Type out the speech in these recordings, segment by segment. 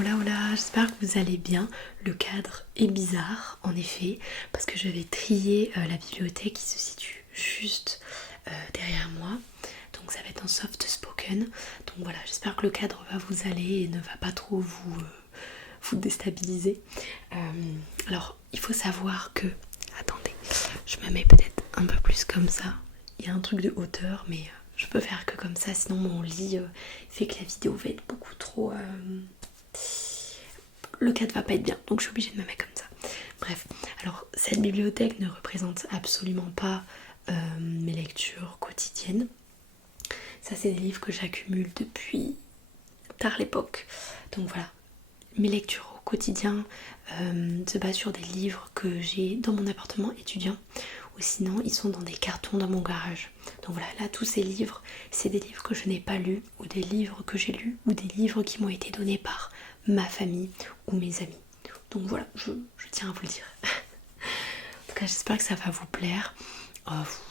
Hola hola, j'espère que vous allez bien. Le cadre est bizarre en effet parce que je vais trier la bibliothèque qui se situe juste derrière moi. Donc ça va être un soft spoken. Donc voilà, j'espère que le cadre va vous aller et ne va pas trop vous déstabiliser. Alors il faut savoir que... Attendez, je me mets peut-être un peu plus comme ça. Il y a un truc de hauteur mais je peux faire que comme ça, sinon mon lit fait que la vidéo va être beaucoup trop... le cadre va pas être bien, donc je suis obligée de me mettre comme ça. Bref, alors cette bibliothèque ne représente absolument pas mes lectures quotidiennes. Ça, c'est des livres que j'accumule depuis tard l'époque. Donc voilà, mes lectures au quotidien se basent sur des livres que j'ai dans mon appartement étudiant, ou sinon ils sont dans des cartons dans mon garage. Donc voilà, là tous ces livres, c'est des livres que je n'ai pas lus, ou des livres que j'ai lus, ou des livres qui m'ont été donnés par ma famille ou mes amis. Donc voilà, je tiens à vous le dire. En tout cas, j'espère que ça va vous plaire.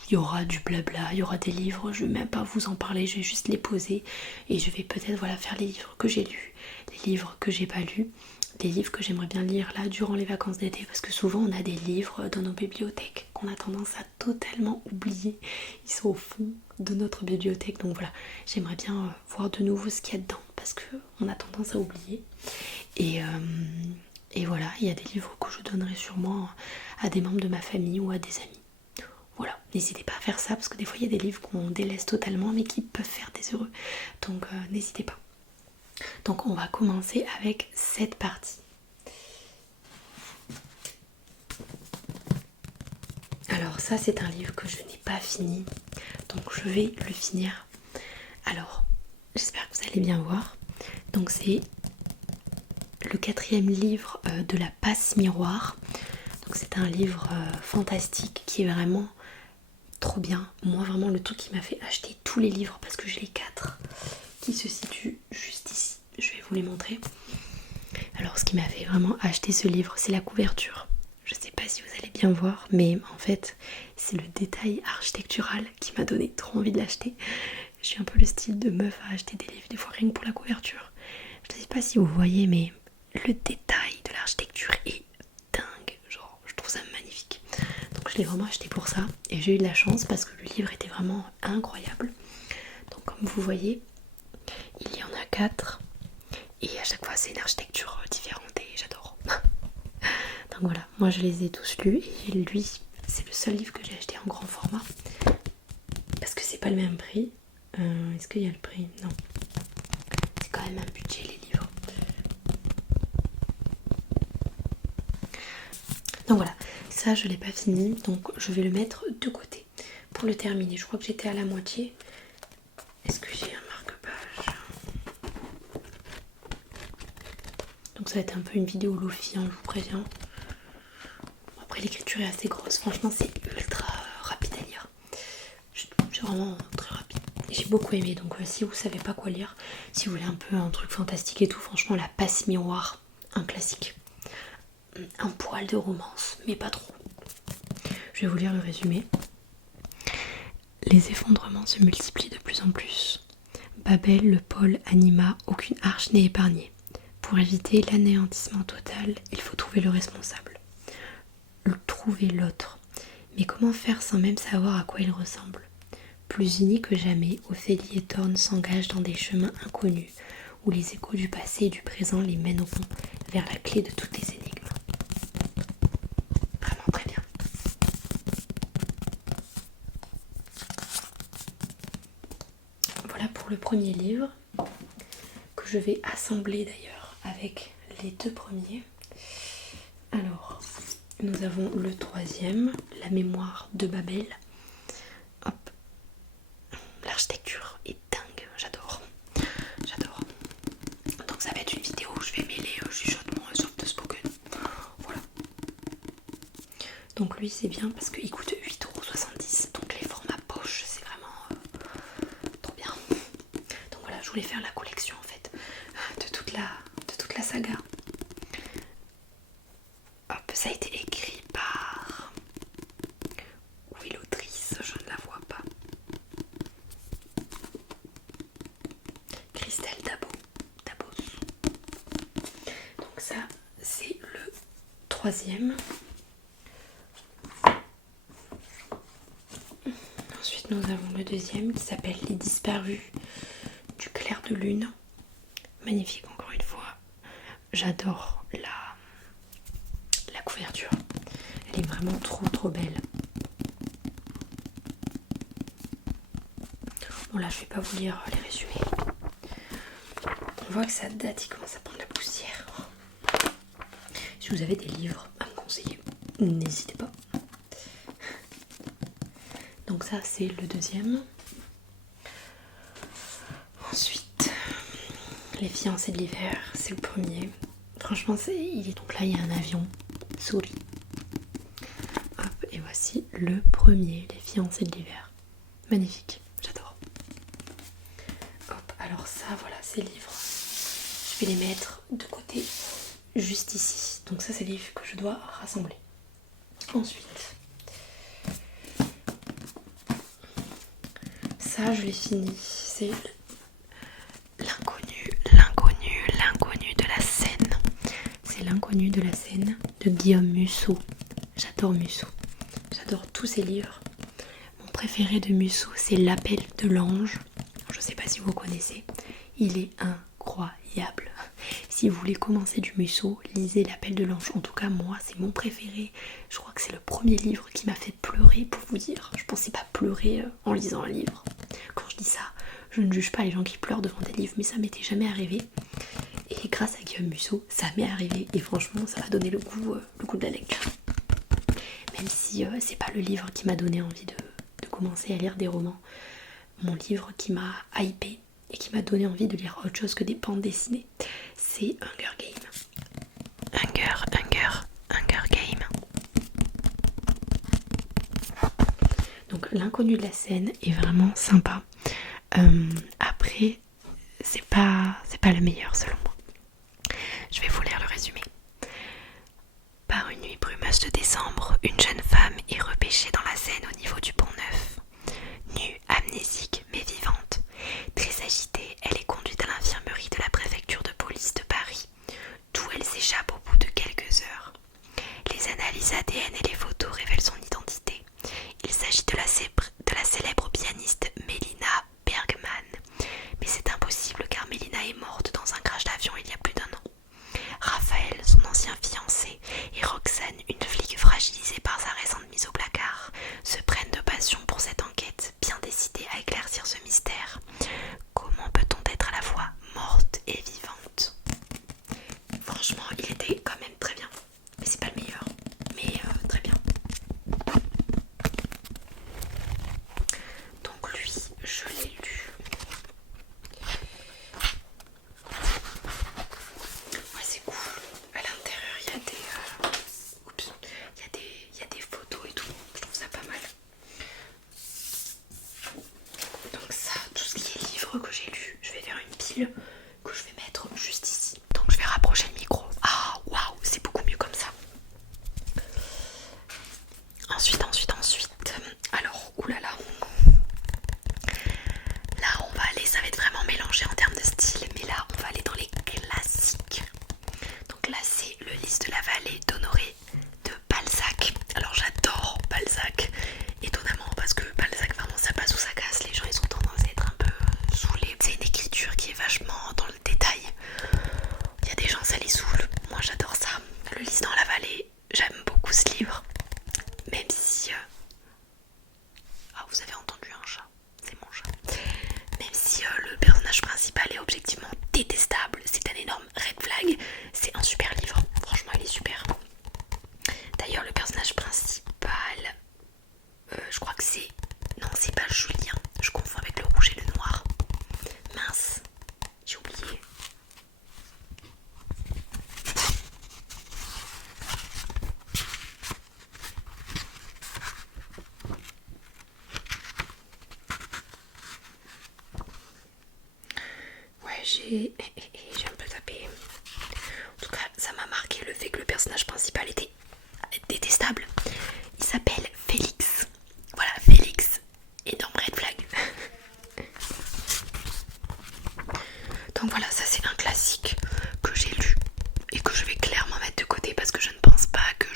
Il y aura du blabla, il y aura des livres, je vais même pas vous en parler, je vais juste les poser et je vais peut-être faire les livres que j'ai lus, les livres que j'ai pas lus, les livres que j'aimerais bien lire là durant les vacances d'été, parce que souvent on a des livres dans nos bibliothèques qu'on a tendance à totalement oublier. Ils sont au fond de notre bibliothèque, donc voilà, j'aimerais bien voir de nouveau ce qu'il y a dedans parce qu'on a tendance à oublier. Et voilà, il y a des livres que je donnerai sûrement à des membres de ma famille ou à des amis. Voilà, n'hésitez pas à faire ça parce que des fois il y a des livres qu'on délaisse totalement mais qui peuvent faire des heureux. Donc n'hésitez pas. Donc on va commencer avec cette partie. Alors ça c'est un livre que je n'ai pas fini, donc je vais le finir. Alors j'espère que vous allez bien voir. Donc c'est le 4e livre de la passe miroir. Donc c'est un livre fantastique qui est vraiment trop bien. Moi vraiment le truc qui m'a fait acheter tous les livres, parce que j'ai les 4 qui se situent juste ici. Je vais vous les montrer. Alors ce qui m'a fait vraiment acheter ce livre, c'est la couverture. Je sais pas si vous allez bien voir, mais en fait c'est le détail architectural qui m'a donné trop envie de l'acheter. Je suis un peu le style de meuf à acheter des livres des fois rien que pour la couverture. Je sais pas si vous voyez, mais le détail de l'architecture est dingue. Genre je trouve ça magnifique. Donc je l'ai vraiment acheté pour ça et j'ai eu de la chance parce que le livre était vraiment incroyable. Donc comme vous voyez, il y en a 4 et à chaque fois c'est une architecture différente et j'adore. Donc voilà, moi je les ai tous lus et lui c'est le seul livre que j'ai acheté en grand format parce que c'est pas le même prix. Est-ce qu'il y a le prix? Non. C'est quand même un budget les livres. Donc voilà, ça je l'ai pas fini, donc je vais le mettre de côté pour le terminer. Je crois que j'étais à la moitié. Est-ce que j'ai un marque-page? Donc ça va être un peu une vidéo Lofi, hein, je vous préviens. Après l'écriture est assez grosse, franchement c'est ultra rapide à lire. C'est vraiment très rapide. J'ai beaucoup aimé, donc si vous savez pas quoi lire, si vous voulez un peu un truc fantastique et tout, franchement la passe miroir, un classique. Un poil de romance, mais pas trop. Je vais vous lire le résumé. Les effondrements se multiplient de plus en plus. Babel, le pôle anima, aucune arche n'est épargnée. Pour éviter l'anéantissement total, il faut trouver le responsable. Trouver l'autre. Mais comment faire sans même savoir à quoi il ressemble? Plus unis que jamais, Ophélie et Thorne s'engagent dans des chemins inconnus, où les échos du passé et du présent les mèneront vers la clé de toutes les énigmes. Vraiment très bien. Voilà pour le premier livre, que je vais assembler d'ailleurs avec les 2 premiers. Alors, nous avons le 3e, la mémoire de Babel. Hop. L'architecture est dingue, j'adore. J'adore. Donc ça va être une vidéo où je vais mêler chuchotement et soft spoken. Voilà. Donc lui c'est bien parce qu'il coûte 8,70 €. Donc les formats poche, c'est vraiment trop bien. Donc voilà, je voulais faire la collection en fait de toute la saga. Hop, ça a été écrit par... Oui, l'autrice, je ne la vois pas. Christelle Dabos. troisième. Ensuite nous avons le deuxième qui s'appelle Les Disparus du clair de lune. Magnifique encore une fois. J'adore la couverture. Elle est vraiment trop belle. Bon là je vais pas vous lire les résumés. On voit que ça date, il commence à prendre la poussière. Si vous avez des livres à me conseiller, n'hésitez pas. Donc ça c'est le deuxième. Ensuite, Les Fiancés de l'hiver, c'est le premier. Franchement, donc là il y a un avion, souris. Hop, et voici le premier, Les Fiancés de l'hiver. Magnifique, j'adore. Hop, alors ça, voilà, ces livres, je vais les mettre de côté, juste ici. Donc ça, c'est les livres que je dois rassembler. Ensuite, ça, je l'ai fini. C'est L'inconnu de la Seine. C'est L'inconnu de la Seine de Guillaume Musso. J'adore Musso. J'adore tous ses livres. Mon préféré de Musso, c'est L'Appel de l'Ange. Je sais pas si vous connaissez. Il est incroyable. Si vous voulez commencer du Musso, lisez L'Appel de l'Ange. En tout cas, moi, c'est mon préféré. Je crois que c'est le premier livre qui m'a fait pleurer, pour vous dire. Je pensais pas pleurer en lisant un livre. Quand je dis ça, je ne juge pas les gens qui pleurent devant des livres, mais ça m'était jamais arrivé. Et grâce à Guillaume Musso, ça m'est arrivé. Et franchement, ça m'a donné le goût de la lecture. Même si c'est pas le livre qui m'a donné envie de commencer à lire des romans. Mon livre qui m'a hypé et qui m'a donné envie de lire autre chose que des bandes dessinées, c'est Hunger Games. Hunger Games. Donc L'inconnu de la Seine est vraiment sympa. Après, c'est pas le meilleur selon moi. Je vais vous lire le résumé. Par une nuit brumeuse de décembre, une jeune femme est repêchée dans la Seine au niveau du Pont-Neuf. Nue, amnésique, mais vivante. Très agitée, elle est conduite à l'infirmerie de la préfecture de police de Paris, d'où elle s'échappe au bout de quelques heures. Les analyses ADN et les photos révèlent son identité. Il s'agit de la célèbre pianiste Mélina Bergman. Mais c'est impossible car Mélina est morte dans un crash d'avion il y a plus d'1 an. Raphaël, son ancien fiancé, et Roxane, une flic fragilisée par sa récente mise au placard, se prennent de passion pour cette enquête, bien décidés à éclaircir ce mystère. Comment peut-on être à la fois morte et vivante? Franchement, il était quand même très bien. Mais c'est pas le meilleur. Mais très bien. Donc lui, je l'ai lu. Ouais, c'est cool. À l'intérieur, il y a il y a des photos et tout. Je trouve ça pas mal. Donc ça, tout ce qui est livre que j'ai lu, je vais faire une pile que je vais mettre juste ici. Donc je vais rapprocher le micro. Ah, waouh, c'est beaucoup mieux comme ça. Ensuite. Alors, oulala. Là, on va aller, ça va être vraiment mélangé en termes de style, mais là, on va aller dans les classiques. Donc là, c'est Le Lys de la Vallée d'Honoré de Balzac. Alors, j'adore Balzac, étonnamment, parce que Balzac, vraiment, ça passe ou ça casse. Les gens, ils ont tendance à être un peu saoulés. C'est une écriture qui est vachement dans le détail. Il y a des gens, ça les saoule. Moi, j'adore ça. Le Lys dans la Vallée, j'aime beaucoup ce livre. Même si... Ah, vous avez entendu un chat, c'est mon chat. Même si le personnage principal est objectivement détestable, c'est un énorme red flag, c'est un super livre. Franchement, il est super. D'ailleurs, le personnage principal, je crois que c'est... Non, c'est pas Julien, je confonds avec Le Rouge et le Noir. Mince, j'ai oublié. J'ai un peu tapé. En tout cas, ça m'a marqué le fait que le personnage principal était détestable. Il s'appelle Félix. Voilà, Félix. Énorme red flag. Donc voilà, ça c'est un classique que j'ai lu et que je vais clairement mettre de côté parce que je ne pense pas que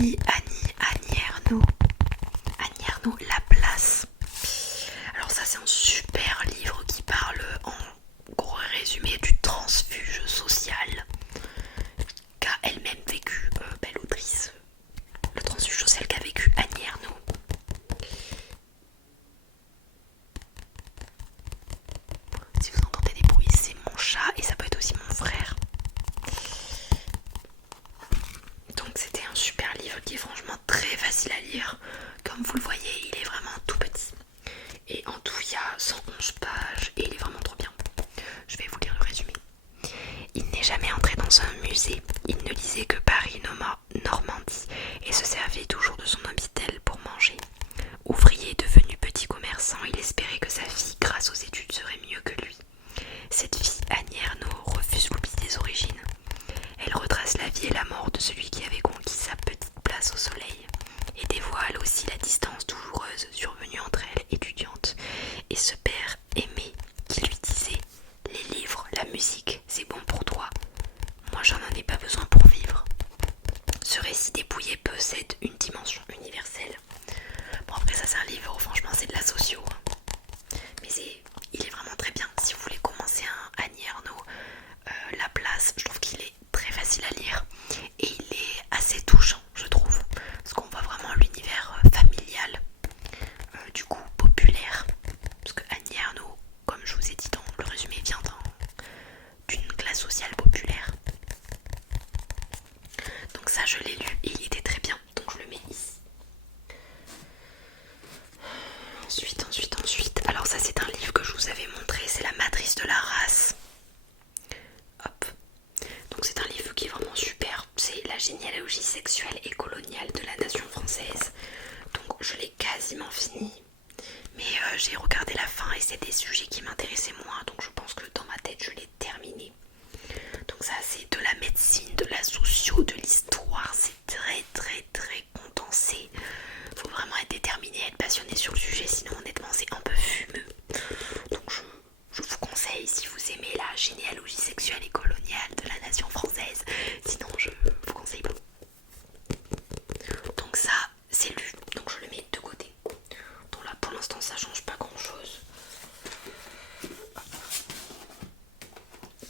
Annie Ernaux. Annie Ernaux, La Place. Alors ça c'est un super livre qui parle en gros résumé du transfuge social qu'a elle-même vécu l'autrice. Le transfuge social qu'a vécu Annie Ernaux. Si vous entendez des bruits, c'est mon chat et ça peut être aussi mon frère. Donc c'était un super livre qui est franchement très facile à lire. Comme vous le voyez, il est vraiment tout petit. Et en tout, il y a 111 pages et il est vraiment trop bien. Je vais vous lire le résumé. Il n'est jamais entré dans un musée. Il ne lisait que Paris-Normandie et se servait toujours de son Habitel pour manger. Ouvrier devenu petit commerçant, il espérait que sa fille, grâce aux études, serait mieux que lui. Cette fille, Annie Ernaux, refuse l'oubli des origines. Elle retrace la vie et la mort de celui qui avait conquis sa petite place au soleil et dévoile aussi la distance douloureuse survenue entre elle, étudiante, et ce père aimé qui lui disait « Les livres, la musique, c'est bon pour toi. Moi, j'en ai pas besoin pour vivre. » Ce récit dépouillé possède une dimension universelle. Bon, après ça, c'est un livre, franchement, c'est de la socio. Mais il est vraiment très bien. Si vous voulez commencer un Annie Ernaux, La Place, je trouve qu'il est très facile à lire et il est assez touchant, je trouve, parce qu'on voit vraiment l'univers familial, du coup populaire, parce que Annie Ernaux, comme je vous ai dit dans le résumé, vient d'une classe sociale populaire. Donc ça, je l'ai lu et il était très bien, donc je le mets ici. Ensuite, alors ça c'est un livre que je vous avais montré, c'est La Matrice de la race. Hop. Donc c'est un livre qui est vraiment super, c'est la généalogie sexuelle et coloniale de la nation française. Donc je l'ai quasiment fini, mais j'ai regardé la fin et c'est des sujets qui m'intéressaient moins, donc je pense que dans ma tête je l'ai terminé. Donc ça c'est de la médecine, de la socio, de l'histoire, c'est très très très condensé. Faut vraiment être déterminé, être passionné sur le sujet, sinon honnêtement c'est un peu fumeux. Donc je vous conseille, si vous aimez la généalogie sexuelle et coloniale de la nation française, sinon je vous conseille pas. Donc ça c'est lu, donc je le mets de côté. Donc là pour l'instant ça change pas grand chose.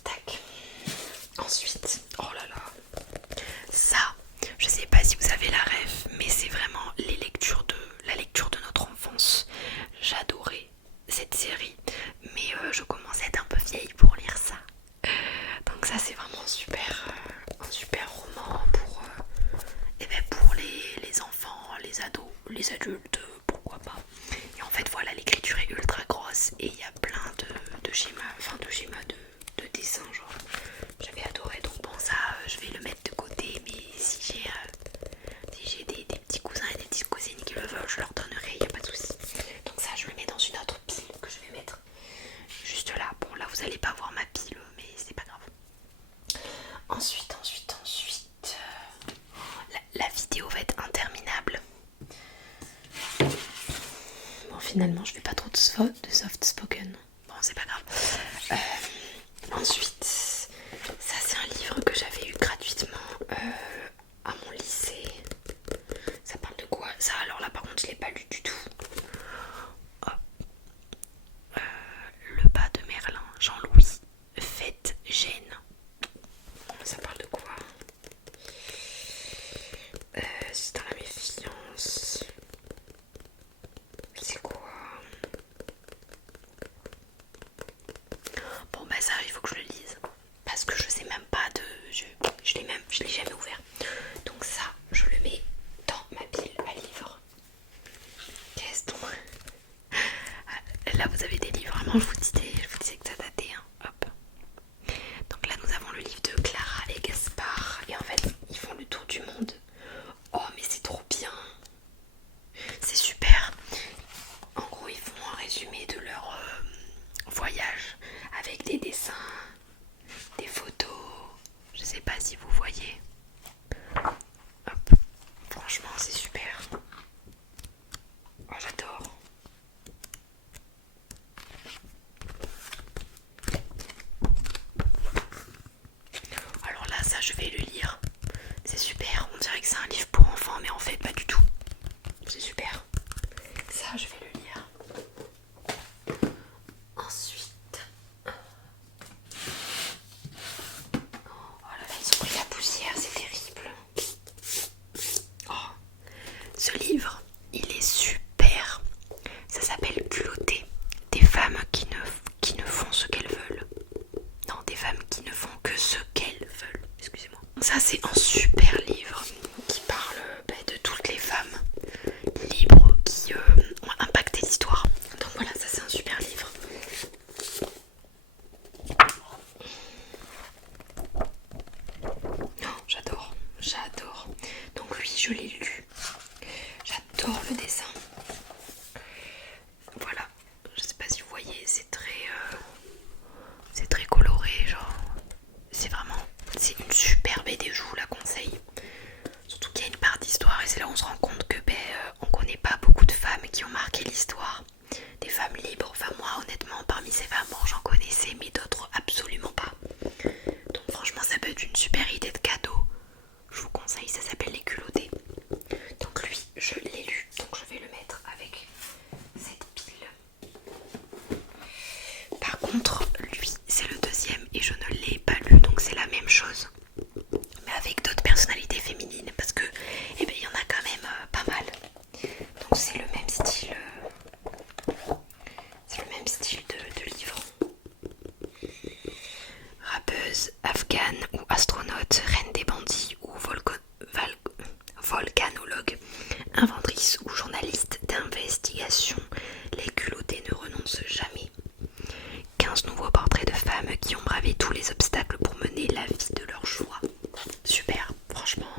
Tac. Ensuite, oh là là, ça, je sais pas si vous avez la ref, mais c'est vraiment la lecture de notre enfance. J'adorais cette série, mais je commence à être un peu vieille pour lire ça. Donc ça c'est vraiment un super roman pour les enfants, les ados, les adultes, pourquoi pas. Et en fait voilà, l'écriture est ultra grosse et il y a plein de schémas, de dessins genre. J'avais adoré, donc bon ça je vais le mettre de côté, mais si j'ai des petits cousins et des petites cousines qui le veulent, je leur donnerai, il n'y a pas de souci. Donc ça je le mets dans une autre pile que je vais mettre juste là. Bon là vous allez pas voir ma pile, mais c'est pas grave. Ensuite, la vidéo va être interminable. Bon finalement je fais pas trop de soft spoken. Bon c'est pas grave. Ensuite, ça c'est un livre que j'avais eu gratuitement à mon lycée. Ça parle de quoi? Ça alors là par contre je l'ai pas lu du tout. Oh. Le bas de Merlin, Jean-Louis, Fête Gênes. Ça parle de quoi? C'est dans la méfiance. C'est quoi? Bon bah ça il faut que je le lise. Parce que je sais même pas de... Je l'ai jamais ouvert. Donc ça, je le mets dans ma pile à livres. Qu'est-ce donc? Là vous avez des livres, vraiment je vous disais que ça datait. Hein. Hop. Donc là nous avons le livre de Clara et Gaspard. Et en fait, ils font le tour du monde. Oh mais c'est trop bien. C'est super. En gros, ils font un résumé de leur voyage avec des dessins, des photos. Je sais pas si vous voyez. Hop. Franchement, c'est super. Oh, j'adore. Alors là, ça, je vais le lire. C'est super. On dirait que c'est un livre pour enfants, mais Ça c'est un super livre qui parle de toutes les femmes libres qui ont impacté l'histoire. Donc voilà, ça c'est un super livre. Oh, j'adore. Donc lui je l'ai lu. J'adore le dessin. Voilà, je sais pas si vous voyez, c'est très coloré, genre c'est une super BD, je vous la conseille. Surtout qu'il y a une part d'histoire et c'est là où on se rend compte que on connaît pas beaucoup de femmes qui ont marqué l'histoire. Des femmes libres, enfin moi honnêtement parmi ces femmes, bon, j'en connaissais mais d'autres absolument pas. Donc franchement ça peut être une super idée de cadeau. Je vous conseille, ça s'appelle Les Culottés. Donc lui je l'ai lu, donc je vais le mettre avec cette pile. Par contre lui c'est le deuxième et je ne l'ai pas lu, donc c'est la même chose mais avec d'autres personnalités féminines parce que il y en a quand même pas mal. Donc c'est le même style de livre. Rappeuse, afghane ou astronaute, reine des bandits ou volcanologue, inventrice ou journaliste d'investigation, les culottés ne renoncent jamais. 15 nouveaux portraits de femmes qui ont bravé tous les obstacles pour mener la vie de leur choix. Super, franchement.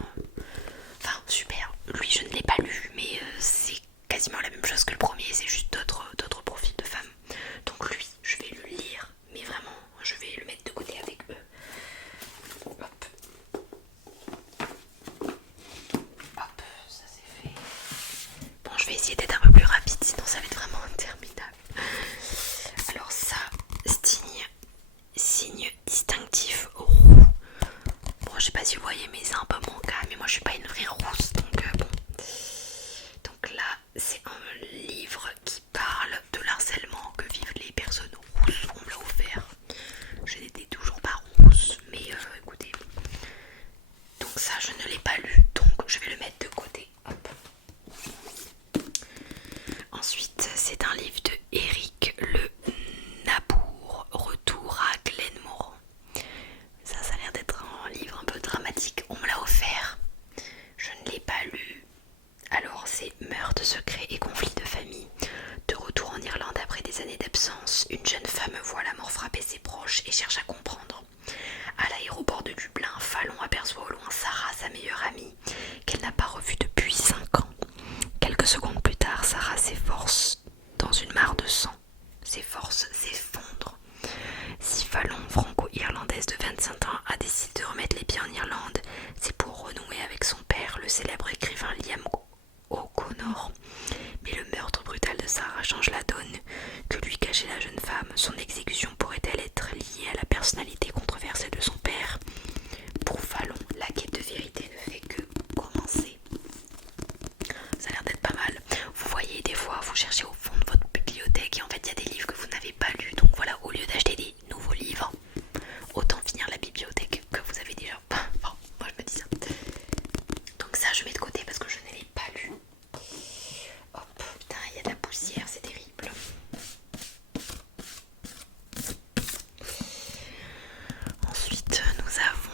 Enfin, super. Lui, je ne l'ai pas lu, mais c'est quasiment la même chose que le premier, c'est juste d'autres profils de femmes. Donc lui, je vais le lire, mais vraiment, je vais le mettre de côté avec eux. Hop. Hop, ça c'est fait. Bon, je vais essayer d'être un peu plus rapide, sinon ça va être vraiment interminable. Alors ça, signe distinctif roux. Bon, je sais pas si vous voyez, mais c'est un peu mon cas, mais moi je suis pas une vraie rousse, donc bon. Donc là, c'est un livre qui parle de l'harcèlement que vivent les personnes rousses. On me l'a offert. Je n'étais toujours pas rousse, mais écoutez. Donc ça, je ne l'ai pas lu, donc je vais le mettre de côté. Hop. Ensuite, c'est un livre de Éric Le Nabour, Retour à Glenmoran. Ça a l'air d'être un livre un peu dramatique. On me l'a offert. Je ne l'ai pas lu. Alors, c'est meurtre, secret et conflit de famille. De retour en Irlande après des années d'absence, une jeune femme voit la mort frapper ses proches et cherche à comprendre. À l'aéroport de Dublin, Fallon aperçoit au loin Sarah, sa meilleure amie, qu'elle n'a pas revue depuis 5 ans. Quelques secondes plus tard, Sarah s'efforce dans une mare de sang. Ses forces s'effondrent. Si Fallon, franco-irlandaise de 25 ans, a décidé de remettre les pieds en Irlande, c'est pour renouer avec son père, le célèbre écrivain Liam O'Connor. Mais le meurtre brutal de Sarah change la donne. Que lui cachait la jeune femme? Son exécution pourrait-elle être liée à la personnalité controversée de son père? Pour Fallon, la quête de vérité ne fait que commencer. Ça a l'air d'être pas mal. Vous voyez, des fois, vous cherchez au fond de votre bibliothèque et en fait, il y a des livres que vous n'avez pas lus. Donc voilà, au lieu d'acheter des nouveaux livres, autant finir la bibliothèque que vous avez déjà. Bon, moi je me dis ça. Donc ça, je mets de côté parce que je ne l'ai pas lu. Hop, putain, il y a de la poussière, c'est terrible. Ensuite, nous avons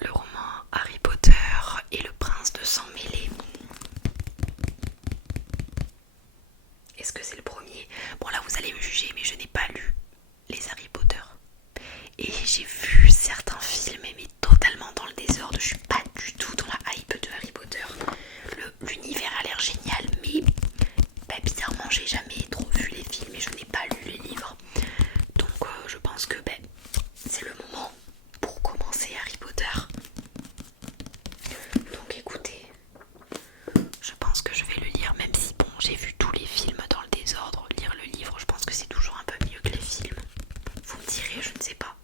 le roman Harry Potter et le prince de sang mêlé. Est-ce que c'est le premier? Bon là vous allez me juger, mais je n'ai pas lu les Harry Potter. Et j'ai vu certains films, mais totalement dans le désordre. Je suis pas du tout dans la hype de Harry Potter. L'univers a l'air génial, mais bizarrement j'ai jamais trop vu les films et je n'ai pas lu les livres. Donc je pense que c'est le moment pour commencer Harry Potter. Donc écoutez, je pense que je vais le lire, même si bon, j'ai vu tous les films dans le désordre. Lire le livre, je pense que c'est toujours un peu mieux que les films. Vous me direz, je ne sais pas.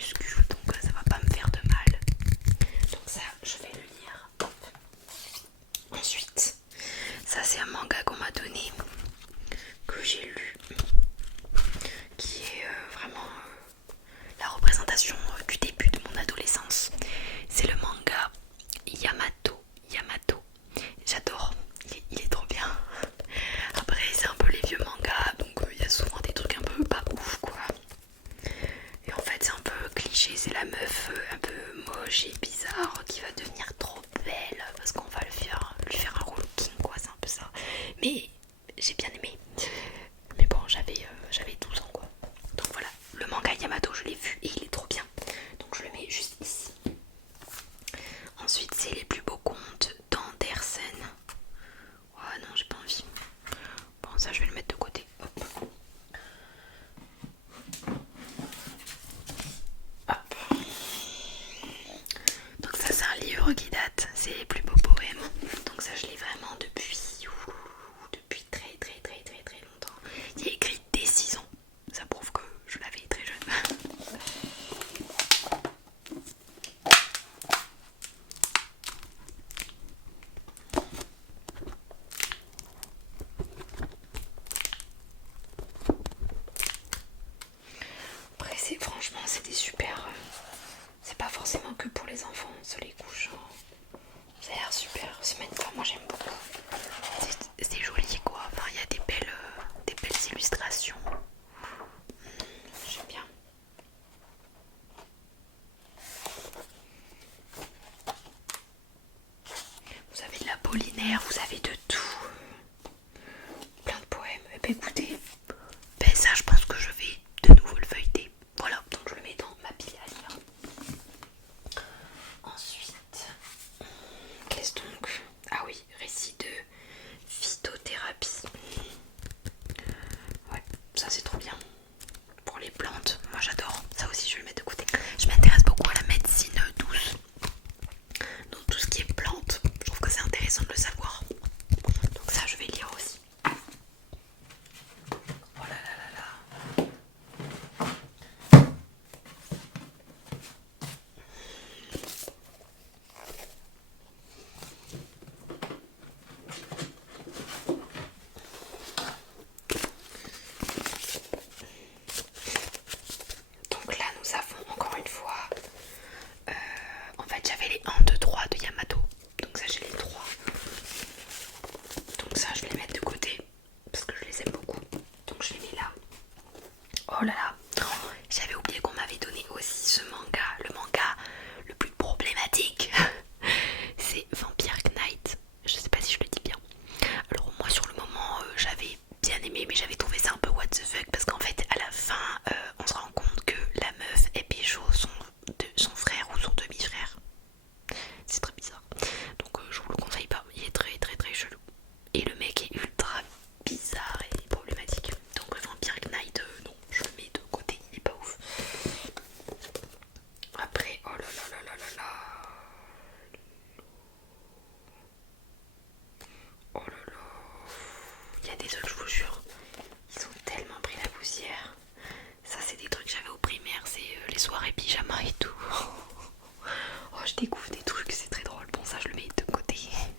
minuscule, donc ça va pas me faire de mal. Donc ça, je vais le lire. Hop. Ensuite, ça c'est un manga qu'on m'a donné, que j'ai lu, qui est vraiment la représentation du début de mon adolescence. C'est le manga Yamato. J'adore, il est trop bien. Après c'est un peu les vieux mangas, donc il y a souvent des trucs un peu pas ouf quoi. Et en fait c'est un peu cliché, c'est la meuf un peu moche et bizarre qui va devenir trop belle parce qu'on va lui faire un relooking quoi, c'est un peu ça. Mais j'ai bien aimé. Mais bon, j'avais 12 ans quoi. Donc voilà, le manga Yamato je l'ai vu et il est trop bien. Donc je le mets juste ici. Ensuite c'est les plus beaux contes d'Andersen. Ouais non, j'ai pas envie. Bon ça je vais le mettre de côté. Hop. Hop. Donc ça c'est un livre qui date, c'est les plus beaux poèmes. Donc ça je l'ai vraiment depuis très longtemps. Il est écrit dès 6 ans. Ça prouve que je l'avais très jeune. Après franchement c'est des super... c'est pas forcément que pour les enfants, ça les couche. Ça a l'air super, c'est magnifique, moi j'aime beaucoup. C'est joli quoi, enfin il y a des belles illustrations. J'aime bien. Vous avez de l'Apollinaire, vous avez de tout. Plein de poèmes. Et ben écoutez, ça je pense que je vais de nouveau le feuilleter. Voilà, donc je le mets dans ma pile à lire. Ensuite, qu'est-ce donc? Ah oui, récit de phytothérapie. Ouais, ça c'est trop bien. Pour les plantes, moi j'adore. Ça aussi je vais le mettre de côté. Je m'intéresse beaucoup à la médecine douce. Donc tout ce qui est plantes, je trouve que c'est intéressant de le savoir. Donc ça je vais lire aussi. Oh là là là là. Donc là nous avons encore une fois en fait j'avais les 1, 2, 3 de Yamato. Donc ça j'ai les 3. Donc ça je vais les mettre de côté parce que je les aime beaucoup. Donc je les mets là. Oh là là, j'avais oublié qu'on m'avait donné aussi ce manga. Le manga le plus problématique. C'est Vampire Knight. Je sais pas si je le dis bien. Alors moi sur le moment j'avais bien aimé, mais j'avais trouvé ça un peu what the fuck parce qu'en fait à la fin on se rend compte que la meuf est pécho son frère ou son demi-frère. C'est très bizarre. Donc je vous le conseille pas, il est très chelou. Et le mec est ultra bizarre et problématique. Donc Vampire Knight, non, je le mets de côté, il est pas ouf. Après, oh là là là là là là. Oh là là. Il y a des autres, je vous jure. Ils ont tellement pris la poussière. Ça c'est des trucs que j'avais au primaire, c'est les soirées pyjama et tout. Oh je découvre des trucs, c'est très drôle. Bon ça je le mets de côté,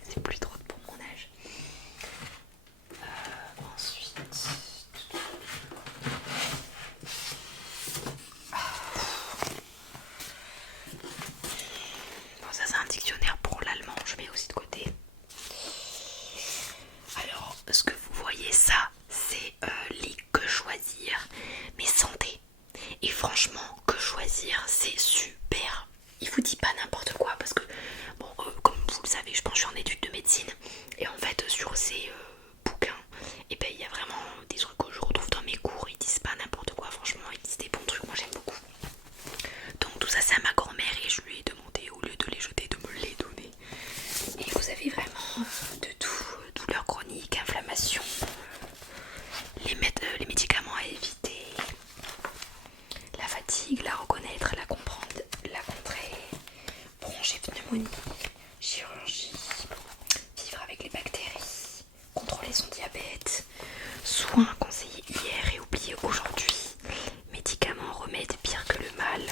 c'est plus trop pour mon âge. Ensuite... Bon ça c'est un dictionnaire pour l'allemand, je mets aussi de côté. Alors ce que vous voyez ça, c'est les que choisir, mais santé. Et franchement, que choisir, c'est super. Il vous dit pas n'importe quoi parce que, bon, comme vous le savez, je pense que je suis en études de médecine. Et en fait, sur ces bouquins, et ben il y a vraiment des trucs que je retrouve dans mes cours. Ils disent pas n'importe quoi, franchement, ils disent des bons trucs. Moi, j'aime beaucoup. Donc, tout ça, c'est à ma grand-mère et je lui ai demandé, au lieu de les jeter, de me les donner. Et vous avez vraiment de tout, douleurs chroniques, inflammation, les médicaments à éviter, la fatigue, la reconnaître, la comprendre, la contrer, bronche et pneumonie, chirurgie, vivre avec les bactéries, contrôler son diabète, soins conseillés hier et oubliés aujourd'hui, médicaments, remèdes pire que le mal,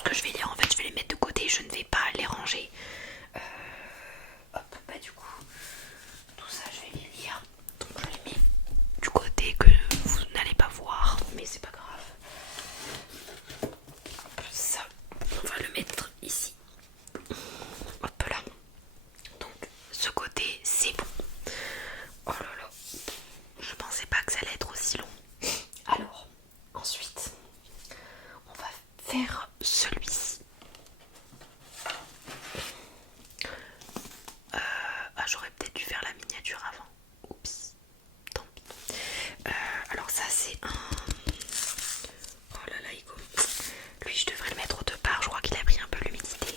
ce que je vais lire, en fait, je vais les mettre de côté, je ne vais pas les ranger. Hop, bah du coup, tout ça, je vais les lire. Donc je les mets du côté que vous n'allez pas voir, mais c'est pas grave. Hop, ça, on va le mettre ici. Hop là. Donc ce côté, c'est bon. Oh là là, je pensais pas que ça allait être aussi long. Alors, ensuite, on va faire celui-ci. Ah, j'aurais peut-être dû faire la miniature avant. Oups, tant pis. Alors ça c'est un... Oh là là, Igo. Lui, je devrais le mettre au départ, je crois qu'il a pris un peu l'humidité.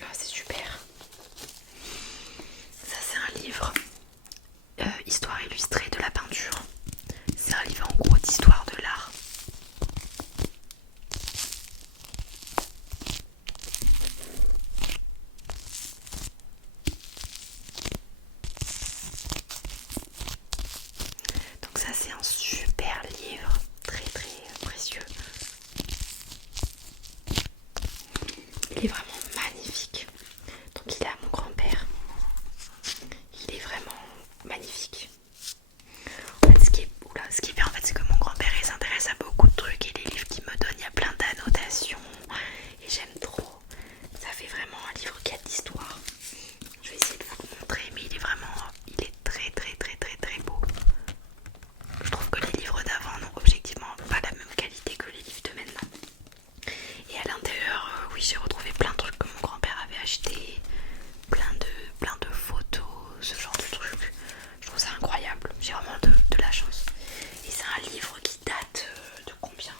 Ah, c'est super. Ça c'est un livre histoire illustrée de la peinture. C'est un livre en gros d'histoire de l'art. Donc ça c'est un super livre, très très précieux. Il est vraiment magnifique. Donc il est à mon grand-père. Il est vraiment magnifique. En fait, ce qui est bien, en fait, c'est que mon grand-père il s'intéresse à beaucoup de trucs et les livres qu'il me donne, il y a plein d'annotations et j'aime trop. Ça fait vraiment un livre qui a de l'histoire. Je vais essayer de vous le montrer, mais il est très très très très très beau. Je trouve que les livres d'avant n'ont objectivement pas la même qualité que les livres de maintenant. Et à l'intérieur, oui, j'ai retrouvé plein de trucs que mon grand-père avait acheté, plein de photos, ce genre de trucs. Je trouve ça incroyable, j'ai vraiment de la chance. Et c'est un livre qui date de combien?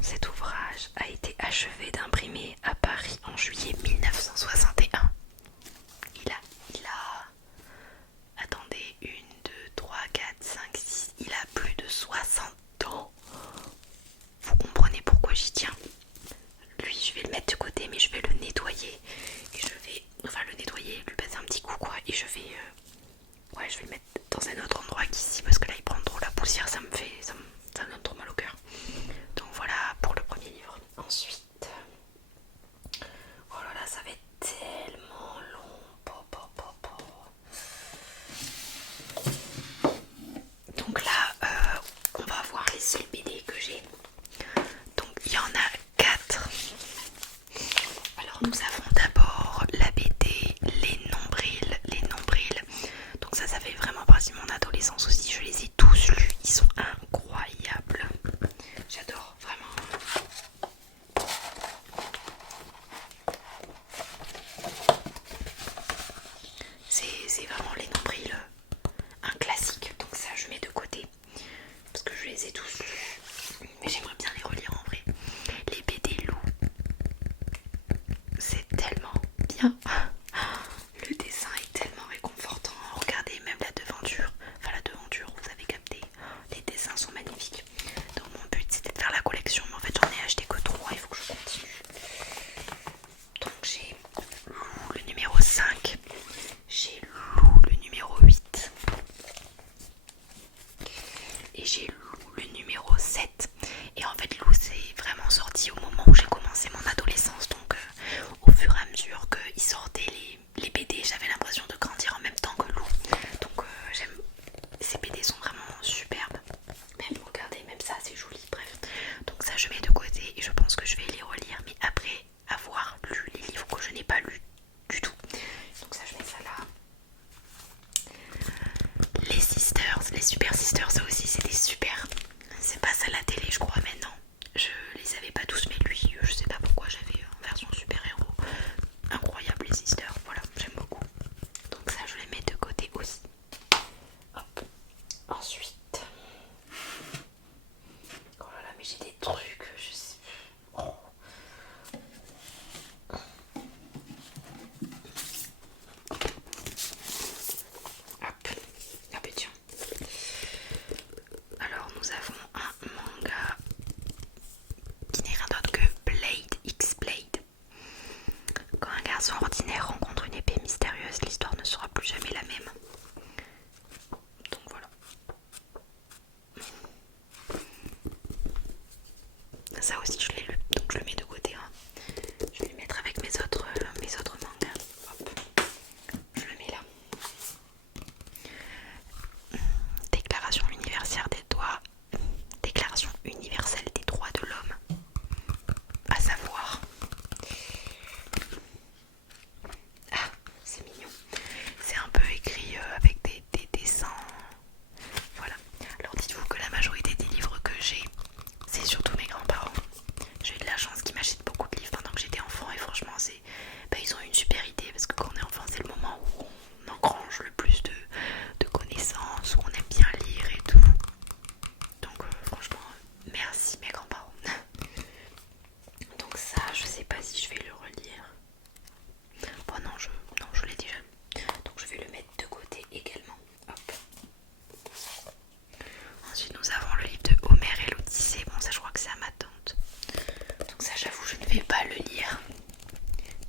Cet ouvrage a été achevé d'imprimer à Paris en juillet 1961. Il a... Attendez, 1, 2, 3, 4, 5, 6... Il a plus de 60 ans. Vous comprenez pourquoi j'y tiens. Lui, je vais le mettre de côté, mais je vais le nettoyer. Et je vais... Enfin, le nettoyer, lui passer un petit coup, quoi. Et je vais... Ouais, je vais le mettre dans un autre endroit qu'ici, parce que là, il prend trop la poussière. Ça me donne trop mal au cœur. Donc voilà pour le premier livre. Ensuite... Oh là là, ça va être tellement long. Donc là, on va voir les seuls BD que j'ai. Donc il y en a 4. Alors nous avons d'abord la BD Les Nombrils. Donc ça fait vraiment partie de mon adolescence aussi. Je les ai tous lus. Ils sont incroyables. J'adore, vraiment. C'est vraiment Les Nombrils, un classique. Donc ça je mets de côté. Parce que je les ai tous lus. Mais j'aimerais bien les relire en vrai. Les BD loups. C'est tellement bien. Le dessin est tellement réconfortant. Regardez même la devanture. Enfin la devanture, vous avez capté. Les dessins sont magnifiques. Donc mon but c'était de faire la collection. Mais en fait j'en ai acheté que 3. Il faut que je continue. Donc j'ai Lou le numéro 5. J'ai Lou le numéro 8. Et j'ai Lou le numéro 7. Et en fait Lou c'est vraiment sorti au moment où j'ai commencé mon adolescence. Donc au fur et à mesure qu'ils sortaient les BD, j'avais l'impression de grandir en même temps que Lou. Donc j'aime. Ces BD sont vraiment superbes. Même regardez, même ça c'est joli. Bref. Donc ça je mets de côté et je pense que je vais les relire. Mais après avoir lu les livres que je n'ai pas lus du tout. Donc ça je mets ça là. Les Sisters, les Super Sisters, ça aussi c'était super. C'est pas ça la télé je crois maintenant. Je les avais pas tous, mais lui je sais pas pourquoi j'avais en version super héros. Incroyable les Sisters, voilà, j'aime beaucoup. Donc ça je les mets de côté aussi. Hop. Ensuite. Oh là là, mais j'ai des trucs, je sais. Oh. Hop. Ah bah tiens. Alors nous avons un ça aussi je l'ai lu, donc je le mets de côté. Hein. Je vais le mettre avec mes autres mangas. Hop, je le mets là. Déclaration universelle des droits de l'homme. À savoir. Ah, c'est mignon. C'est un peu écrit avec des dessins. Voilà. Alors dites-vous que la majorité des livres que j'ai, c'est surtout mes grands-parents. J'ai eu de la chance qu'ils m'achètent beaucoup de livres pendant que j'étais enfant et franchement ils ont une super idée parce que quand on est enfant c'est le moment où on engrange le plus de connaissances, où on aime bien lire et tout. Donc franchement merci mes grands-parents. Donc ça je sais pas si je vais le relire. Bon non je l'ai déjà lu. Donc je vais le mettre de côté également. Hop. Ensuite nous avons le livre de Homère et l'Odyssée. Bon ça je crois que c'est à ma tante. Donc ça j'avoue je ne vais pas le lire.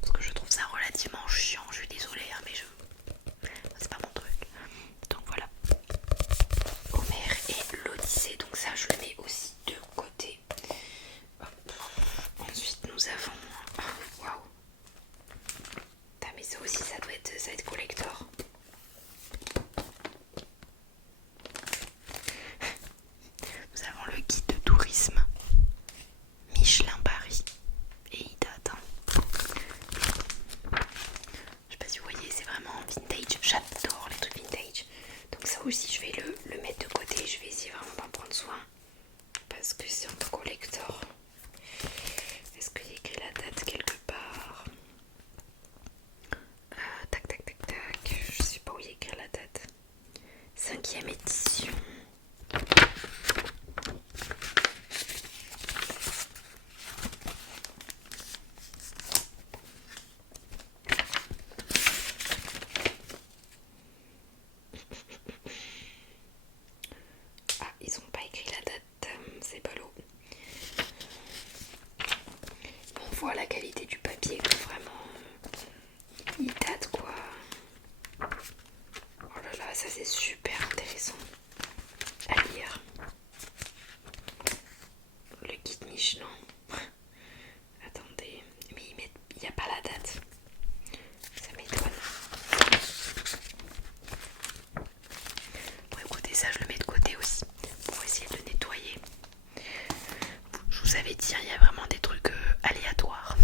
Parce que je trouve ça relativement chiant. Je suis désolée hein, mais c'est pas mon truc. Donc voilà. Homère et l'Odyssée. Donc ça je le mets aussi de côté. Hop. Ensuite nous avons... Waouh. Mais ça aussi ça va être collector. Nous avons le guide de tourisme Michelin Paris. Et il date. Hein. Je sais pas si vous voyez, c'est vraiment vintage. J'adore les trucs vintage. Donc ça aussi je vais le mettre de côté. Je vais essayer vraiment d'en prendre soin. Parce que c'est un peu collector. Est-ce qu'il y a écrit la date quelque part? Tac tac tac tac. Je sais pas où il y a écrit la date. 5e édition. Ah, ils ont pas écrit la date, c'est pas l'eau. On voit la qualité du papier que vraiment il date quoi. Oh là là, ça c'est super intéressant à lire. Le guide Michelin. Attendez, mais il n'y a pas la date. Ça m'étonne. Bon écoutez, ça je le mets de côté aussi pour essayer de nettoyer. Je vous avais dit, il y a vraiment des trucs aléatoires.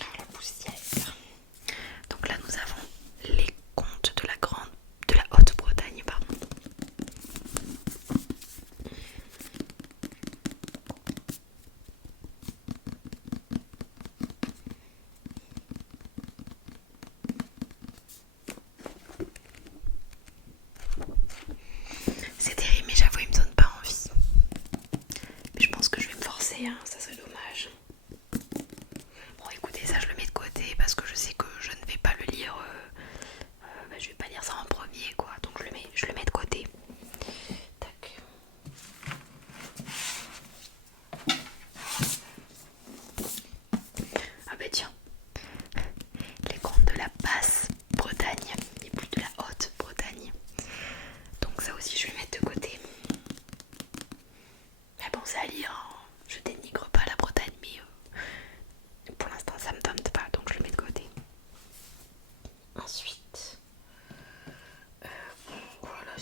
Alors la poussière. Donc là nous avons les contes de la Haute-Bretagne, pardon. C'est terrible mais j'avoue il me donne pas envie. Mais je pense que je vais me forcer, hein, ça serait dommage. Bon écoutez, ça je le mets de côté parce que je sais que je ne vais pas le lire. Je vais pas lire ça en premier quoi, donc je le mets de côté. Tac. Ah bah tiens, les contes de la Basse-Bretagne et plus de la Haute-Bretagne. Donc ça aussi je vais le mettre de côté. Mais bon c'est à lire, hein. Je dénigre pas la Bretagne mais pour l'instant ça me tente pas donc je le mets de côté. Ensuite, voilà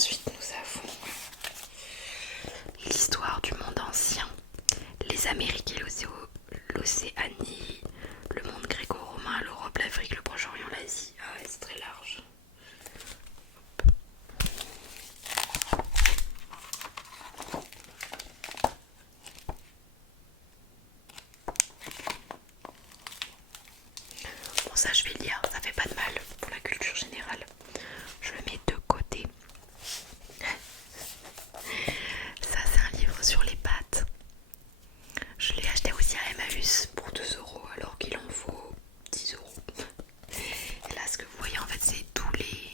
Ensuite nous avons l'histoire du monde ancien, les Amériques et l'Océanie, le monde gréco-romain, l'Europe, l'Afrique, le Proche-Orient, l'Asie. Ah ouais, c'est très large. Bon, ça je vais le lire, ça fait pas de mal pour la culture générale. Je le mets de côté. Ça c'est un livre sur les pâtes. Je l'ai acheté aussi à Emmaüs pour 2 € alors qu'il en faut 10 €. Et là ce que vous voyez en fait c'est tous les...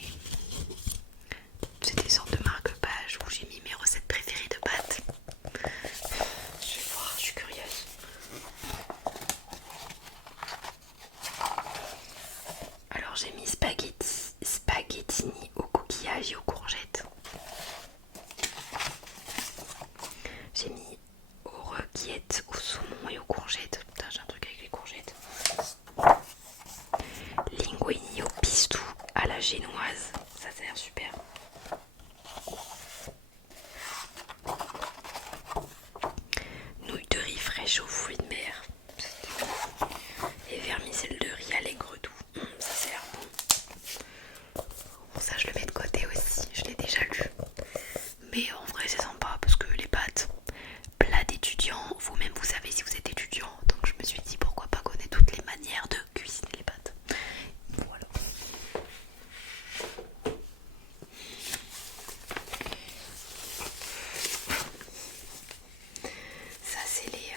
C'est des sortes de marque-pages où j'ai mis mes recettes préférées de pâtes. Je vais voir, je suis curieuse. Alors j'ai mis spaghettini au coquillage et aux courgettes. J'ai mis aux requiettes, au saumon et aux courgettes. Putain, j'ai un truc avec les courgettes. Linguini au pistou à la génoise. Ça a l'air super. Nouilles de riz fraîches aux fruits de mer. Et vermicelle de riz à l'aigre doux. Ça a l'air bon. Bon, ça je le mets de côté aussi. Je l'ai déjà lu. Mais en vrai c'est sympa parce que les pâtes, plat d'étudiant, vous-même vous savez si vous êtes étudiant, donc je me suis dit pourquoi pas connaître toutes les manières de cuisiner les pâtes. Voilà. Ça c'est les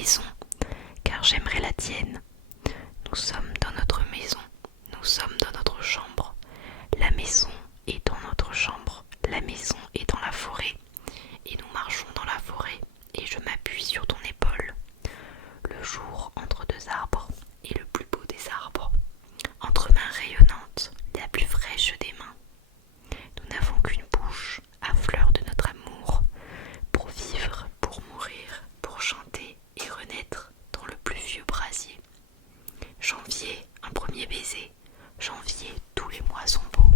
maison, car j'aimerais la tienne. Nous sommes dans notre maison, nous sommes dans notre chambre. La maison est dans notre chambre, la maison est dans la forêt. Et nous marchons dans la forêt, et je m'appuie sur ton épaule. Le jour entre deux arbres est le plus beau des arbres. Entre mains rayonnantes, la plus fraîche des mains. Nous n'avons qu'une bouche à fleur de notre amour, pour vivre, pour mourir, pour chanter et renaître dans le plus vieux brasier. Janvier, un premier baiser. Janvier, tous les mois sont beaux.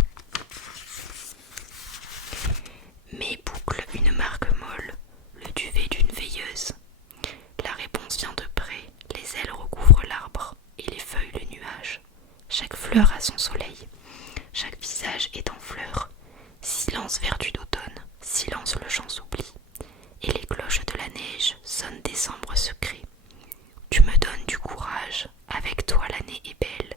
Mes boucles, une marque molle, le duvet d'une veilleuse. La réponse vient de près, les ailes recouvrent l'arbre et les feuilles le nuage. Chaque fleur a son soleil, chaque visage est en fleurs. Silence vertu d'automne, silence le chant s'oublie. Et les cloches de la neige sonnent décembre secret. Tu me donnes du courage, avec toi l'année est belle.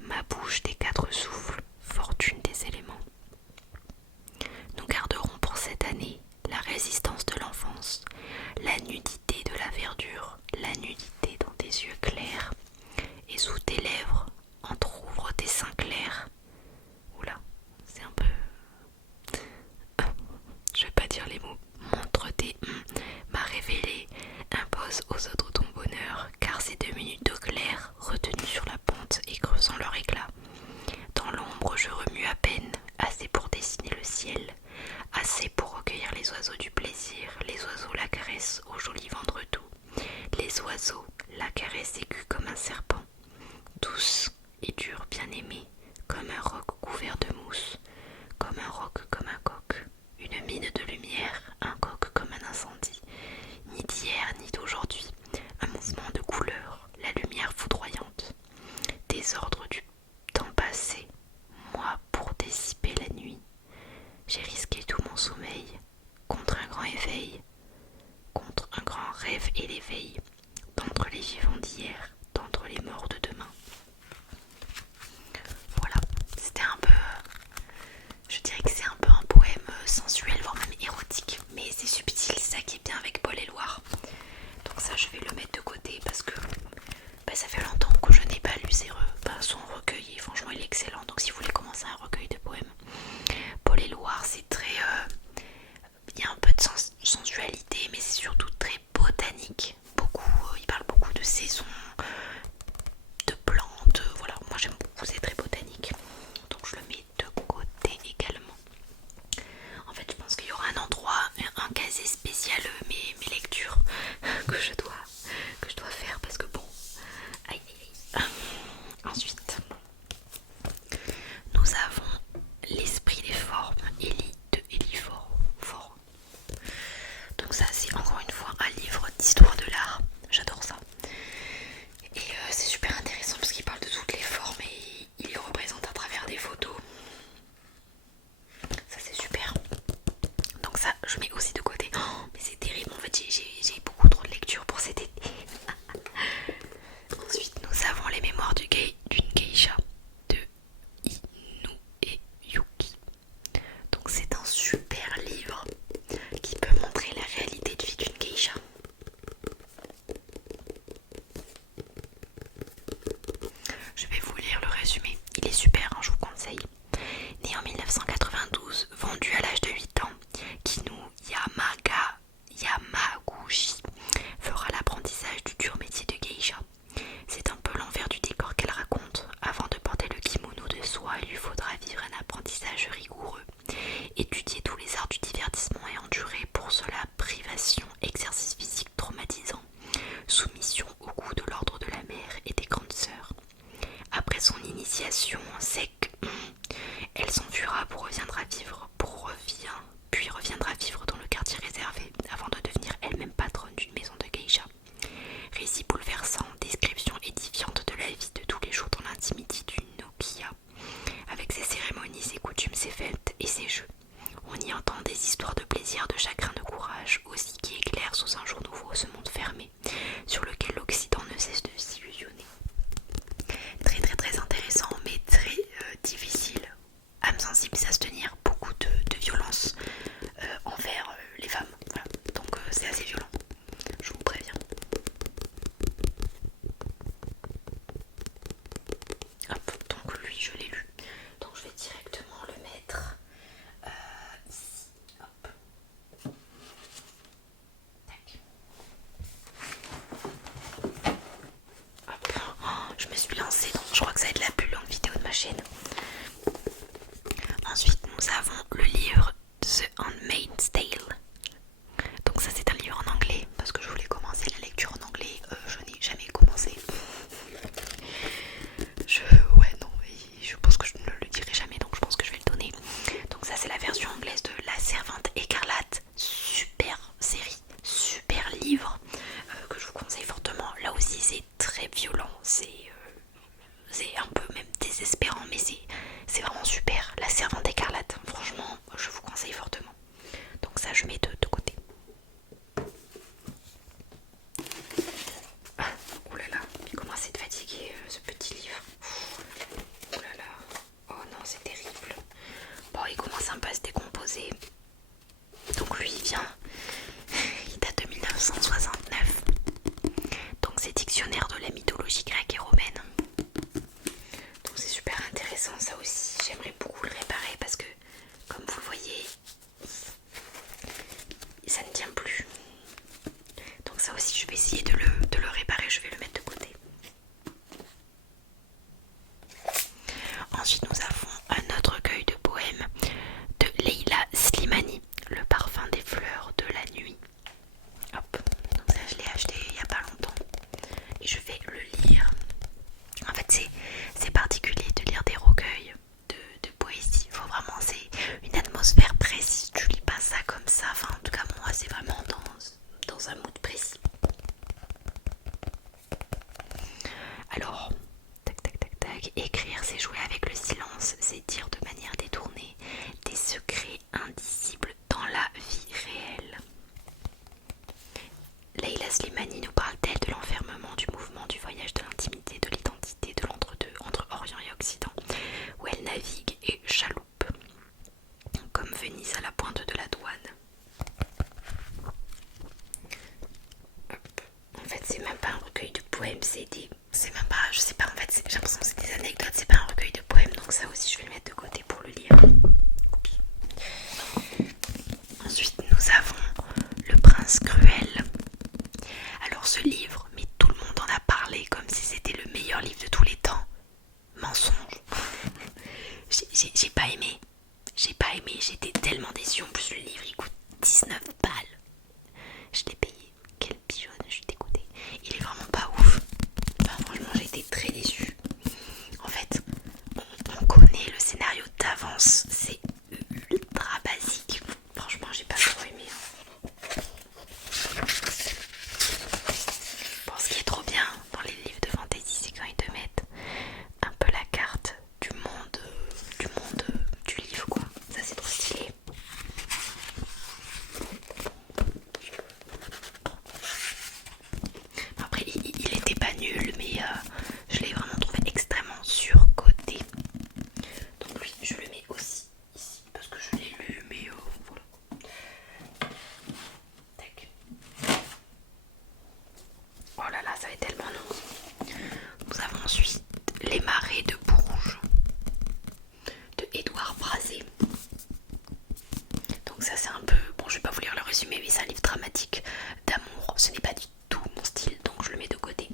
Ma bouche des quatre souffles, fortune des éléments. Nous garderons pour cette année la résistance de l'enfance, la nudité de la verdure, la nudité dans tes yeux clairs. Et sous tes lèvres, entr'ouvre tes seins clairs. Oula, c'est un peu... Je vais pas dire les mots. Montre tes m'a révélé, impose aux autres ton bonheur, car ces 2 minutes d'eau claire, retenues sur la pente et creusant leur éclat. Dans l'ombre je remue à peine, assez pour dessiner le ciel, assez pour recueillir les oiseaux du plaisir. Les oiseaux la caressent au joli ventre doux. Les oiseaux la caressent aiguë comme un serpent, douce et dure bien aimée, comme un roc couvert de mousse, comme un roc comme un coq, une mine de lumière, un coq comme un incendie, ni d'hier ni d'aujourd'hui, un mouvement de couleur, la lumière foudroyante, désordre du temps passé, moi pour dissiper la nuit. J'ai risqué tout mon sommeil, contre un grand éveil, contre un grand rêve et l'éveil, d'entre les vivants d'hier, d'entre les morts de demain. Voilà, c'était un peu, je dirais que c'est un peu un poème sensuel, voire même érotique, mais c'est subtil, c'est ça qui est bien avec Paul Éluard. Donc ça je vais le mettre de côté parce que ça fait longtemps que je n'ai pas lu son recueil et franchement il est excellent. Donc si vous voulez commencer un recueil de poèmes, Paul Éluard c'est très... il y a un peu de sensualité mais c'est surtout très botanique. Il parle beaucoup de saisons, de plantes, voilà, moi j'aime beaucoup, c'est très botanique. Donc je le mets de côté également. En fait je pense qu'il y aura un endroit, un casier spécial mes lectures que je dois faire parce que bon, aïe aïe aïe. Ensuite, nous avons l'esprit des formes, Élie de Élie Faure. Donc ça c'est encore une fois un livre d'histoire de l'art, j'adore ça. Et c'est super intéressant parce qu'il parle de toutes les formes et il les représente à travers des photos. Ça c'est super. Donc ça je mets aussi de côté. Oh, mais c'est terrible, en fait j'ai beaucoup trop de lectures pour ça aussi je vais essayer de le réparer, je vais le mettre de côté. Ensuite nous avons un autre recueil de poèmes de Leila Slimani, Le parfum des fleurs de la nuit. Hop, donc ça je l'ai acheté il n'y a pas longtemps et je vais le lire. En fait c'est particulier de lire des recueils de poésie, faut vraiment, c'est une atmosphère précise, tu lis pas ça comme ça, enfin en tout cas moi c'est vraiment dans un mood précis. Alors, tac tac tac tac, écrire c'est jouer avec le silence, c'est dire de manière détournée des secrets indicibles dans la vie réelle. Leila Slimani nous parle-t-elle de l'enfermement, du mouvement, du voyage, de l'intimité, de l'identité, de l'entre-deux, entre Orient et Occident, où elle navigue et chaloupe, comme Venise à la pointe de la douane. Hop. En fait, c'est même pas un recueil de poèmes, c'est même pas, je sais pas, en fait, j'ai l'impression que c'est des anecdotes, c'est pas un recueil de poèmes, donc ça aussi je vais le mettre de côté pour le lire. Oups. Ensuite, nous avons Le Prince Cruel. Alors ce livre, mais tout le monde en a parlé comme si c'était le meilleur livre de tous les temps. Mensonge. J'ai pas aimé. J'étais tellement déçue. En plus le livre il coûte 19 balles. Je l'ai payé. Quelle pigeonne, je suis dégoûtée. Il est vraiment pas ouf. Enfin, franchement j'ai été très déçue. En fait, on connaît le scénario d'avance. C'est ultra basique. Franchement j'ai pas trop aimé. Bon, ce qui est trop bien dans les livres de fantasy, c'est quand ils te mettent un peu la carte du monde du livre, quoi. Ça c'est trop stylé. Après il était pas nul, mais je l'ai vraiment trouvé extrêmement surcoté. Donc lui je le mets aussi ici parce que je l'ai lu, mais voilà. Tac. Oh là là, ça va être tellement long. Nous avons ensuite Les Marées de Bourges de Édouard Brazé. Donc ça c'est un peu, bon je vais pas vous lire le résumé, mais c'est un livre dramatique d'amour. Ce n'est pas du tout mon style, donc je le mets de côté.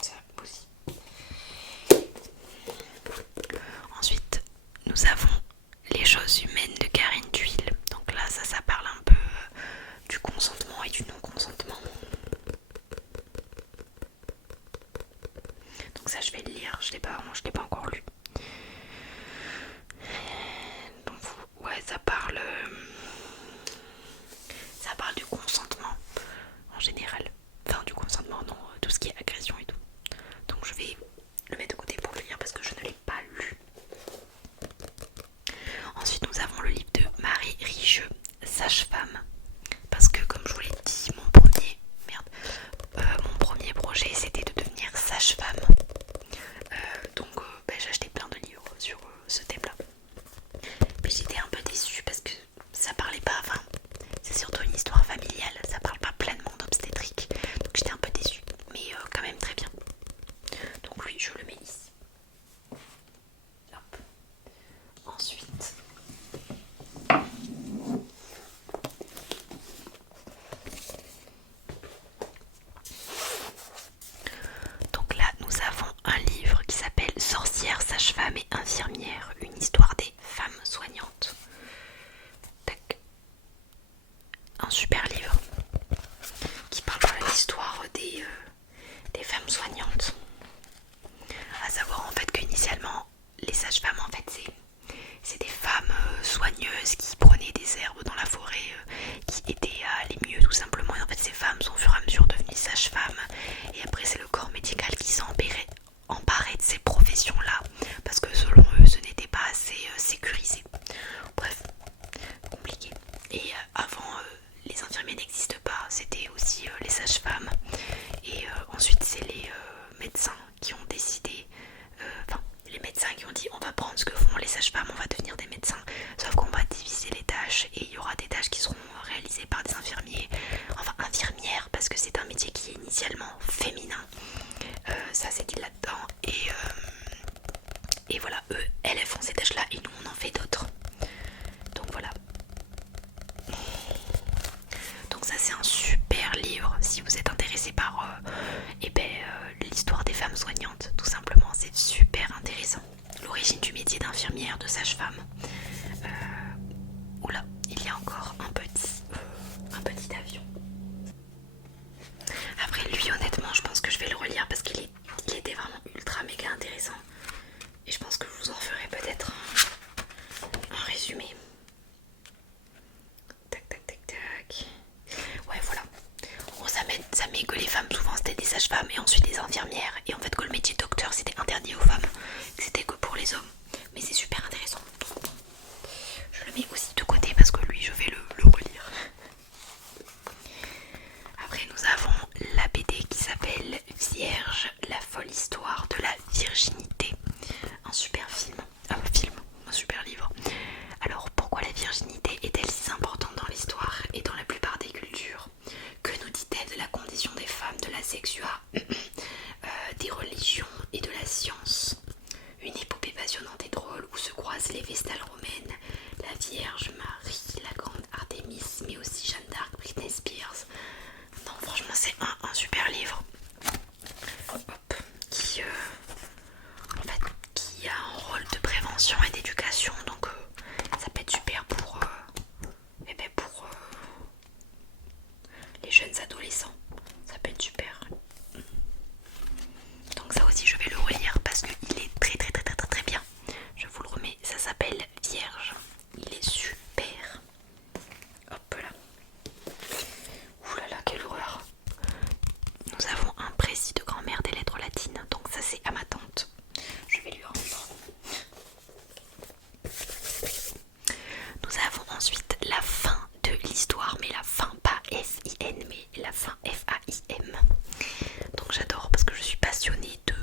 Ça aussi. Ensuite nous avons Les choses humaines de Karine Thuil. Donc là ça parle un peu du consentement et du non-consentement. Donc ça je vais le lire, je l'ai pas encore lu. Donc ouais ça parle du consentement en général. Enfin du consentement dans tout ce qui est agression et tout. Donc je vais le mettre de côté pour le lire parce que je ne l'ai pas lu. Ensuite nous avons le livre de Marie Richeux, Sage-femme. Parce que comme je vous l'ai dit, mon premier projet c'était de devenir sage-femme. Donc j'ai acheté plein de livres sur ce thème-là. Mais j'étais un peu déçue parce que ça parlait pas, enfin c'est surtout une histoire familiale, ça parle pas pleinement d'obstétrique. Donc j'étais un peu déçue, mais quand même très bien. Donc lui je le mets ici. Hop. Ensuite donc là nous avons sages-femmes et ensuite les infirmières. Et en fait que le métier de docteur c'était interdit aux femmes, que c'était que pour les hommes. Mais c'est super intéressant. Donc, je le mets aussi de côté parce que lui je vais le relire. Après nous avons la BD qui s'appelle Vierge, la folle histoire de la virginité. Un super film, un super livre. Alors pourquoi la virginité est-elle si importante dans l'histoire et dans la plupart des cultures? Que nous dit-elle de la condition des femmes, de la sexualité, des religions et de la science? Une épopée passionnante et drôle où se croisent les Vestales romaines, la Vierge Marie, la grande Artémis, mais aussi Jeanne d'Arc, Britney Spears. Non, franchement c'est un super livre. Hop, qui a un rôle de prévention et d'éducation, donc ça peut être super pour les jeunes adolescents, ça peut être super. Donc ça aussi je vais le relire parce qu'il est très bien. Je vous le remets, ça s'appelle Vierge, il est super. Hop là. Ouh là là, quelle horreur. Nous avons un précis de grand-mère des lettres latines, donc ça c'est à ma tante. Je vais lui rendre. Nous avons ensuite la fin de l'histoire, mais la fin pas F-I-N, mais la fin F-A-I-M. Donc j'adore parce que je suis passionnée de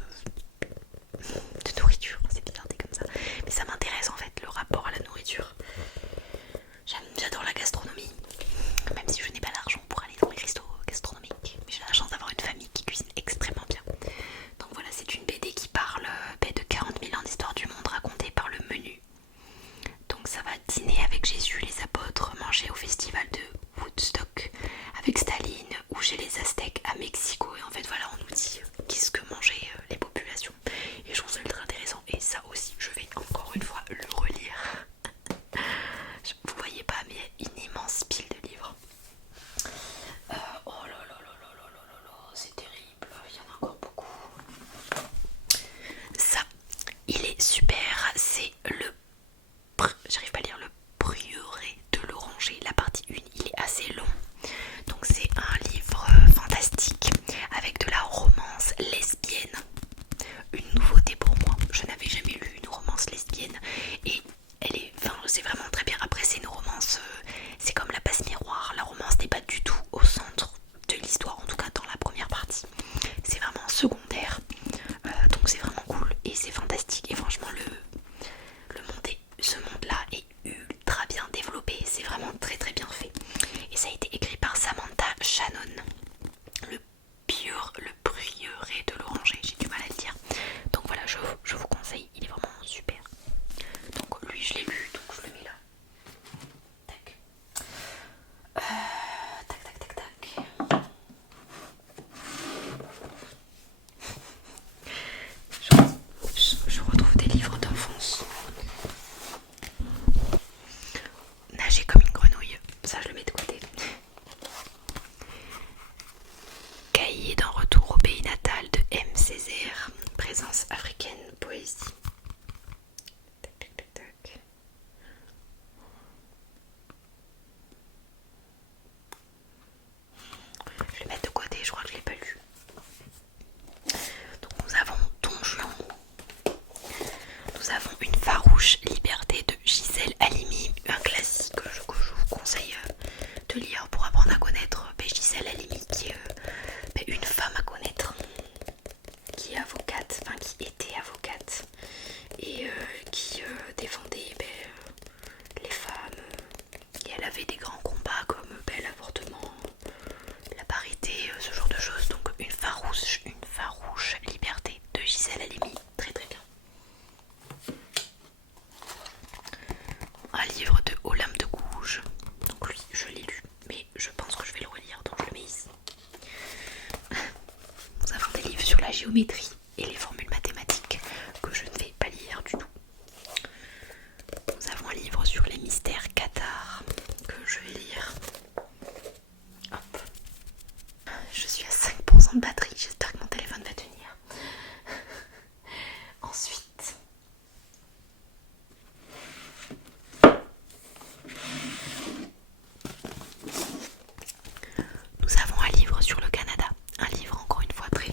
nourriture, c'est bizarre dit comme ça. Mais ça m'intéresse en fait, le rapport à la nourriture. J'adore la gastronomie, même si je n'ai pas l'argent pour aller dans les restos gastronomiques. Mais j'ai la chance d'avoir une famille qui cuisine extrêmement bien. Donc voilà, c'est une BD qui parle de 40 000 ans d'histoire du monde racontée par le menu. Donc ça va dîner avec Jésus, les apôtres, manger au festival de Woodstock avec Staline ou chez les Aztèques à Mexico. Et en fait voilà, on nous dit qu'est-ce que mangeaient les populations. Et je trouve ça ultra intéressant. Et ça aussi, je vais encore une fois le relire. Vous voyez pas, mais une immense pile de livres. Oh là là là là là là là, c'est terrible, il y en a encore beaucoup. Ça, il est super, c'est j'arrive pas à lire, le prieuré de l'oranger, la partie 1, il est assez long. Donc c'est un livre fantastique avec de la romance lesbienne. Une nouveauté pour moi, je n'avais jamais lu une romance lesbienne et c'est vraiment très bien. Après c'est une romance, c'est comme la passe miroir, la romance n'est pas du tout au centre de l'histoire, en tout cas dans la première partie. C'est vraiment secondaire, donc c'est vraiment cool et c'est fantastique. Et franchement ce monde là est ultra bien développé, c'est vraiment très bien fait. Et ça a été écrit par Samantha Shannon. Le prieuré de l'oranger, j'ai du mal à le dire. Donc voilà, je vous conseille, il est vraiment super. Donc lui je l'ai lu, donc je le mets là. Tac. Tac. Je retrouve des livres d'enfance. Nager comme une grenouille, ça je le mets de côté. Cahier d'un retour au pays natal de M. Césaire, présence africaine, poésie. Tac. Je vais le mettre de côté, je crois que je l'ai pas lu. Donc nous avons Don Juan. Nous avons Une farouche liberté de Gisèle Halimi, un classique que je vous conseille de lire pour apprendre à connaître Gisèle Halimi, qui est une femme à connaître, qui est avocate, enfin qui était avocate et qui défendait les femmes, et elle avait des grands combats comme l'avortement, la parité, ce genre de choses. Donc une farouche liberté de Gisèle Halimi, très bien. Un livre de Olympe de Gouges, donc lui je l'ai lu, mais je pense que je vais le relire, donc je le mets ici. Nous avons des livres sur la géométrie et les formules mathématiques que je ne vais pas lire du tout. Nous avons un livre sur les mystères cathares que je vais lire. Hop. Je suis à 5% de batterie, j'espère que mon téléphone va tenir. Ensuite, nous avons un livre sur le Canada, un livre encore une fois très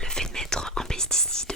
le fait de mettre un pesticide